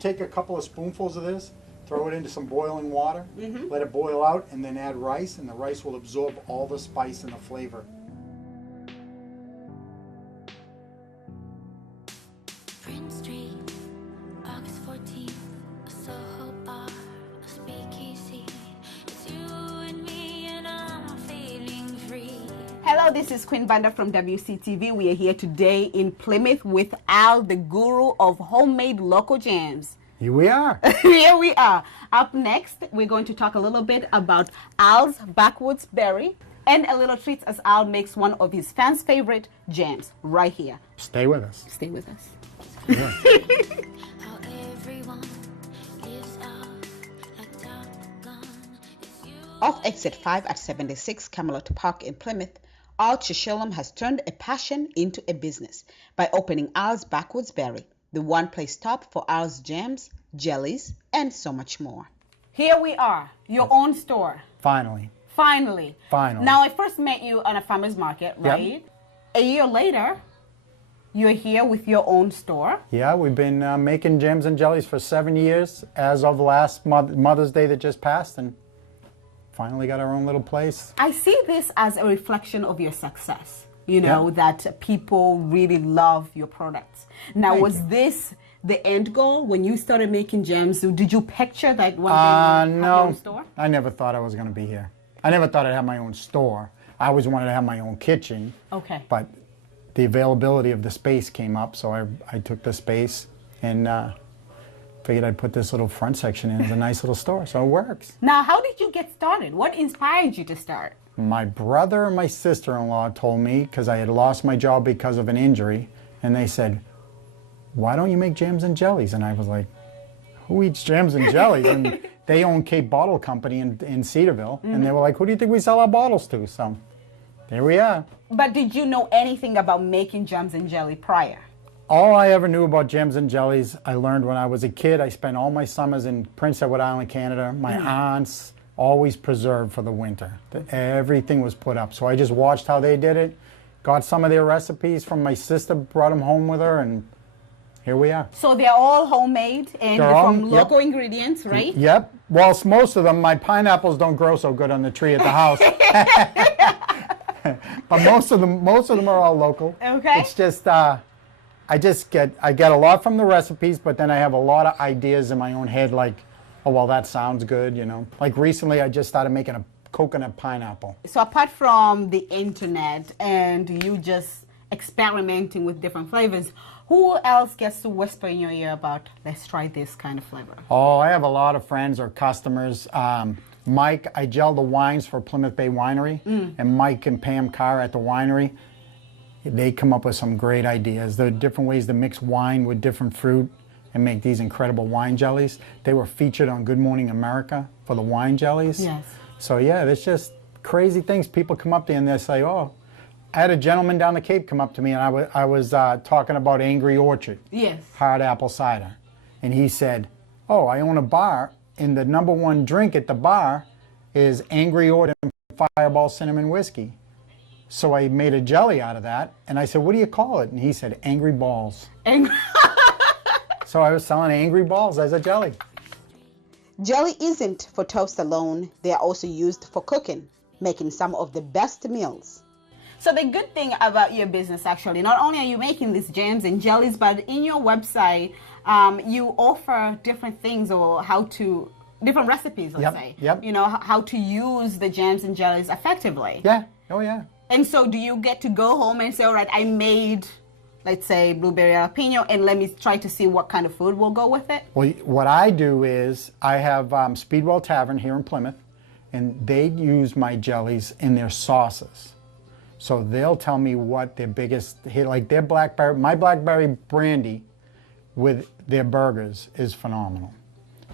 take a couple of spoonfuls of this, throw it into some boiling water, let it boil out, and then add rice, and the rice will absorb all the spice and the flavor. Prince Street, August 14th, a Soho bar, a speakeasy. It's you and me and I'm feeling free. Hello, this is Queen Banda from WCTV. We are here today in Plymouth with Al, the guru of homemade local jams. Here we are. Here we are. Up next, we're going to talk a little bit about Al's Backwoods Berrie and a little treat as Al makes one of his fans' favorite jams right here. Stay with us. Stay with us. Yeah. How everyone lives out like Top Gun. It's you. Off exit 5 at 76 Camelot Park in Plymouth, Al Chisholm has turned a passion into a business by opening Al's Backwoods Berrie, the one-place stop for Al's jams, jellies, and so much more. Here we are, your own store. Finally. Finally. Finally. Now, I first met you on a farmer's market, right? Yep. A year later, you're here with your own store. Yeah, we've been making jams and jellies for 7 years as of last Mother's Day that just passed, and finally got our own little place. I see this as a reflection of your success, you know, that people really love your products. Now, Thank was you. this the end goal when you started making jams? Did you picture that one day you have your own store? I never thought I was going to be here. I never thought I'd have my own store. I always wanted to have my own kitchen. Okay. But the availability of the space came up, so I took the space and figured I'd put this little front section in as a nice little store, so it works. Now, how did you get started? What inspired you to start? My brother and my sister-in-law told me, because I had lost my job because of an injury, and they said, why don't you make jams and jellies? And I was like, who eats jams and jellies? And they own Cape Bottle Company in Cedarville, and they were like, who do you think we sell our bottles to? So there we are. But did you know anything about making jams and jelly prior? All I ever knew about jams and jellies, I learned when I was a kid. I spent all my summers in Prince Edward Island, Canada. My aunts always preserved for the winter. Everything was put up. So I just watched how they did it, got some of their recipes from my sister, brought them home with her, and here we are. So they're all homemade and They're all- from yep. local ingredients, right? Yep. Well, most of them, my pineapples don't grow so good on the tree at the house. But most of them are all local. Okay. It's just I get a lot from the recipes, but then I have a lot of ideas in my own head, like, oh well, that sounds good, you know. Like recently, I just started making a coconut pineapple. So apart from the internet and you just experimenting with different flavors, who else gets to whisper in your ear about, let's try this kind of flavor? Oh, I have a lot of friends or customers. Mike, I gel the wines for Plymouth Bay Winery, and Mike and Pam Carr at the winery, they come up with some great ideas. There are different ways to mix wine with different fruit and make these incredible wine jellies. They were featured on Good Morning America for the wine jellies. Yes. So yeah, there's just crazy things. People come up to you and they say, oh, I had a gentleman down the Cape come up to me, and I was talking about Angry Orchard, Yes. hard apple cider. And he said, oh, I own a bar, and the #1 drink at the bar is Angry Orchard Fireball Cinnamon Whiskey. So I made a jelly out of that, and I said, what do you call it? And he said, Angry Balls. So I was selling Angry Balls as a jelly. Jelly isn't for toast alone. They are also used for cooking, making some of the best meals. So the good thing about your business, actually, not only are you making these jams and jellies, but in your website, you offer different things or different recipes, let's say. Yep. You know, how to use the jams and jellies effectively. Yeah, oh yeah. And so do you get to go home and say, all right, I made, let's say, blueberry jalapeno, and let me try to see what kind of food will go with it? Well, what I do is I have Speedwell Tavern here in Plymouth, and they use my jellies in their sauces. So they'll tell me what their biggest hit, like their my blackberry brandy with their burgers is phenomenal.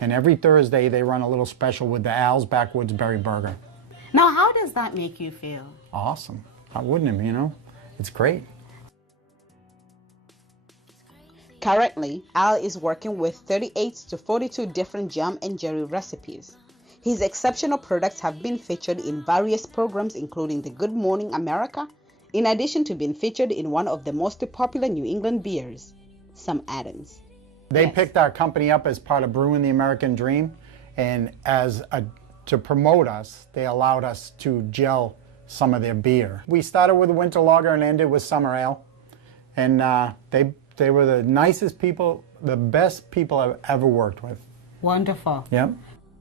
And every Thursday they run a little special with the Al's Backwoods Berry Burger. Now, how does that make you feel? Awesome. How wouldn't it, you know? It's great. Currently, Al is working with 38 to 42 different jam and jelly recipes. His exceptional products have been featured in various programs including the Good Morning America, in addition to being featured in one of the most popular New England beers, Sam Adams. They Yes. picked our company up as part of Brewing the American Dream, and to promote us, they allowed us to gel some of their beer. We started with a winter lager and ended with summer ale, and they were the nicest people, the best people I've ever worked with. Wonderful. Yep.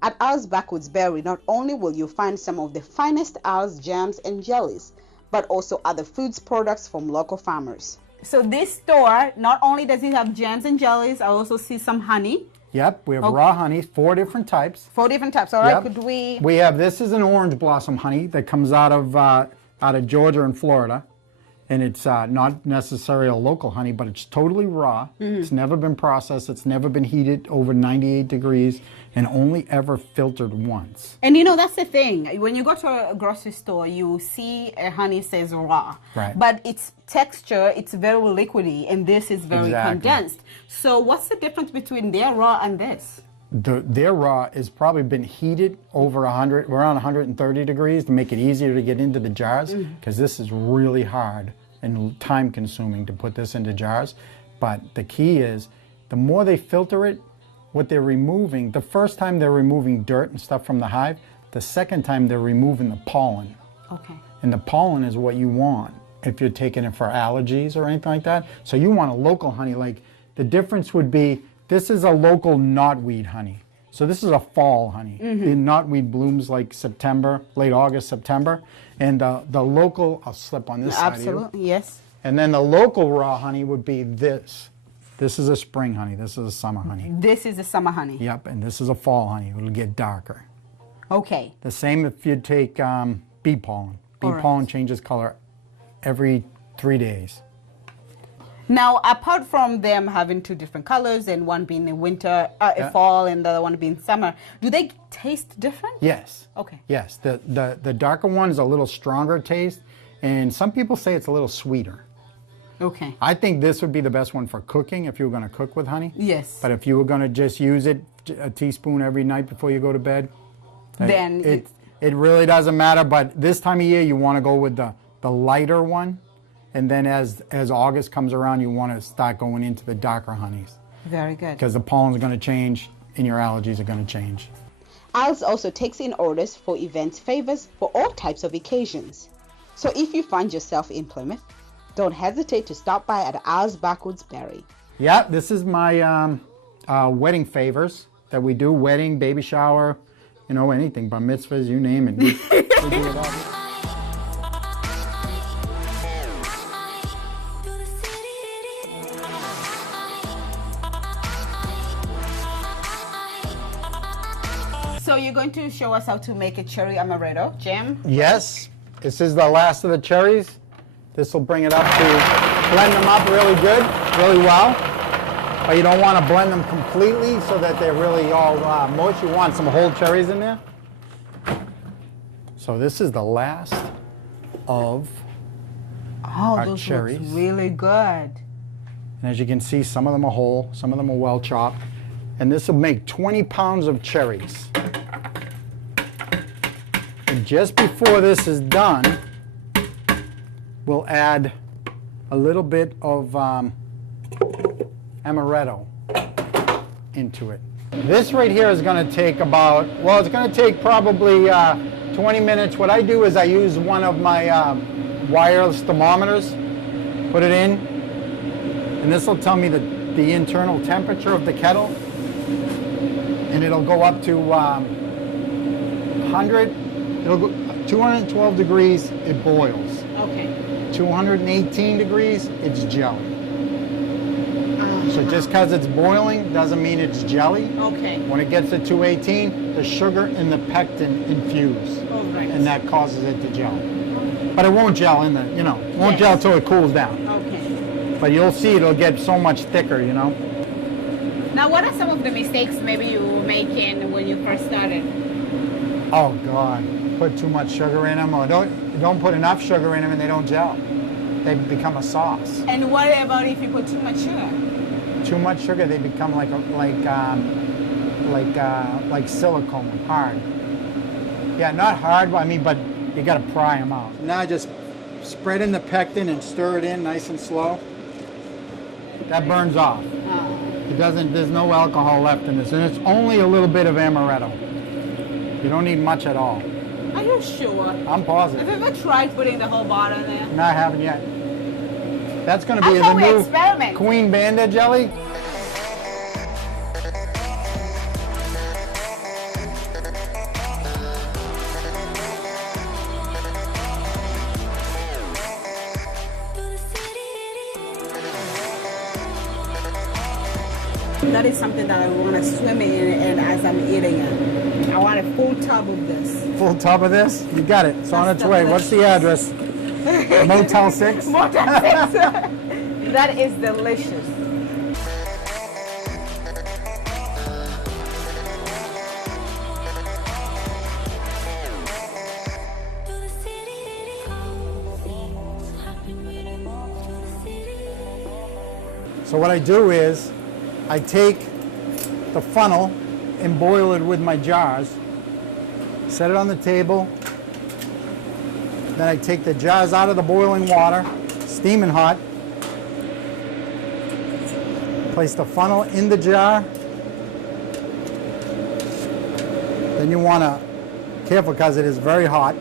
At Al's Backwoods Berry, not only will you find some of the finest Al's jams and jellies, but also other foods products from local farmers. So this store, not only does it have jams and jellies, I also see some honey. Yep, we have Okay. raw honey, 4 different types. 4 different types. All right, Yep. could we? We have, this is an orange blossom honey that comes out of Georgia and Florida. And it's not necessarily a local honey, but it's totally raw. It's never been processed. It's never been heated over 98 degrees and only ever filtered once. And you know, that's the thing. When you go to a grocery store, you see a honey says raw. Right. But its texture, it's very liquidy, and this is very Exactly. condensed. So what's the difference between their raw and this? Their raw has probably been heated over 100, around 130 degrees to make it easier to get into the jars, because this is really hard and time consuming to put this into jars. But the key is, the more they filter it, what they're removing, the first time they're removing dirt and stuff from the hive, the second time they're removing the pollen. Okay. And the pollen is what you want if you're taking it for allergies or anything like that. So you want a local honey. Like, the difference would be, this is a local knotweed honey. So this is a fall honey. The knotweed blooms like September, late August, September. And the local, I'll slip on this side of you. Absolutely, yes. And then the local raw honey would be this. This is a spring honey. This is a summer honey. This is the summer honey. Yep, and this is a fall honey. It'll get darker. Okay. The same if you take bee pollen. Bee All right. pollen changes color every 3 days. Now, apart from them having 2 different colors and one being in winter, Yeah. fall, and the other one being summer, do they taste different? Yes. Okay. Yes, the darker one is a little stronger taste, and some people say it's a little sweeter. Okay. I think this would be the best one for cooking if you were going to cook with honey. Yes. But if you were going to just use it, a teaspoon every night before you go to bed, Then it really doesn't matter. But this time of year, you want to go with the lighter one, and then as August comes around, you want to start going into the darker honeys, Very good. because the pollen's going to change and your allergies are going to change. Al's also takes in orders for events favors for all types of occasions. So if you find yourself in Plymouth, don't hesitate to stop by at Al's Backwoods Berry. Yeah, this is my wedding favors that we do. Wedding, baby shower, you know, anything, bar mitzvahs, you name it. We do it all. So you're going to show us how to make a cherry amaretto jam? Yes, this is the last of the cherries. This will bring it up to blend them up really good, really well. But you don't want to blend them completely so that they're really all mush. You want some whole cherries in there. So this is the last of, Oh, Our those cherries. look really good. and as you can see, some of them are whole, some of them are well chopped. And this will make 20 pounds of cherries. And just before this is done, we'll add a little bit of amaretto into it. This right here is going to take about, well, it's going to take probably 20 minutes. What I do is I use one of my wireless thermometers, put it in, and this will tell me the internal temperature of the kettle, and it'll go up to 100, it'll go 212 degrees, it boils. Okay. 218 degrees, it's jelly. So just because it's boiling doesn't mean it's jelly. Okay. When it gets to 218, the sugar and the pectin infuse, All right. and that causes it to gel. But it won't gel in the, you know, it won't Yes. gel until it cools down. Okay. But you'll see it'll get so much thicker, you know. Now, what are some of the mistakes maybe you were making when you first started? Oh God, put too much sugar in them, or don't put enough sugar in them and they don't gel. They become a sauce. And what about if you put too much sugar? Too much sugar, they become like silicone, hard. Yeah, not hard, I mean, but you got to pry them out. Now just spread in the pectin and stir it in nice and slow. That burns off. Oh. You It doesn't, there's no alcohol left in this, and it's only a little bit of amaretto. You don't need much at all. Are you sure? I'm positive. Have you ever tried putting the whole bottle in there? No, I haven't yet. That's going to be How the can we new experiment? Queen Banda jelly. That is something that I want to swim in, and as I'm eating it, I want a full tub of this. Full tub of this? You got it. It's on That's its way. What's the address? Motel 6? Motel 6. That is delicious. So what I do is I take the funnel and boil it with my jars, set it on the table, then I take the jars out of the boiling water, steaming hot, place the funnel in the jar, then you want to, careful because it is very hot,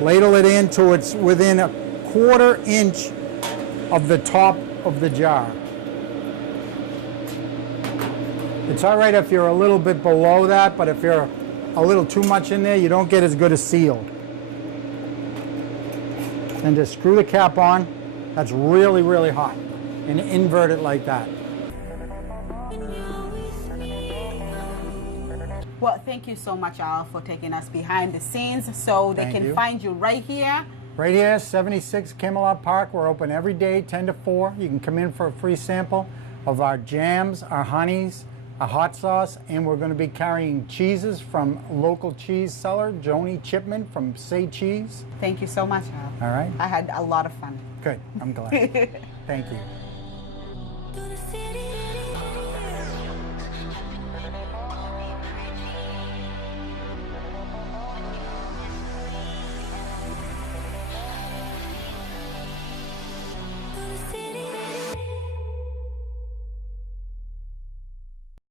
ladle it in till it's within a 1/4 inch of the top of the jar. It's all right if you're a little bit below that, but if you're a little too much in there, you don't get as good a seal. And just screw the cap on. That's really, really hot. And invert it like that. Well, thank you so much, Al, for taking us behind the scenes so they Thank can you. find you right here. Right here, 76 Camelot Park. We're open every day, 10 to 4. You can come in for a free sample of our jams, our honeys, a hot sauce, and we're going to be carrying cheeses from local cheese seller, Joni Chipman from Say Cheese. Thank you so much, Al. All right? I had a lot of fun. Good. I'm glad. Thank you. To the city.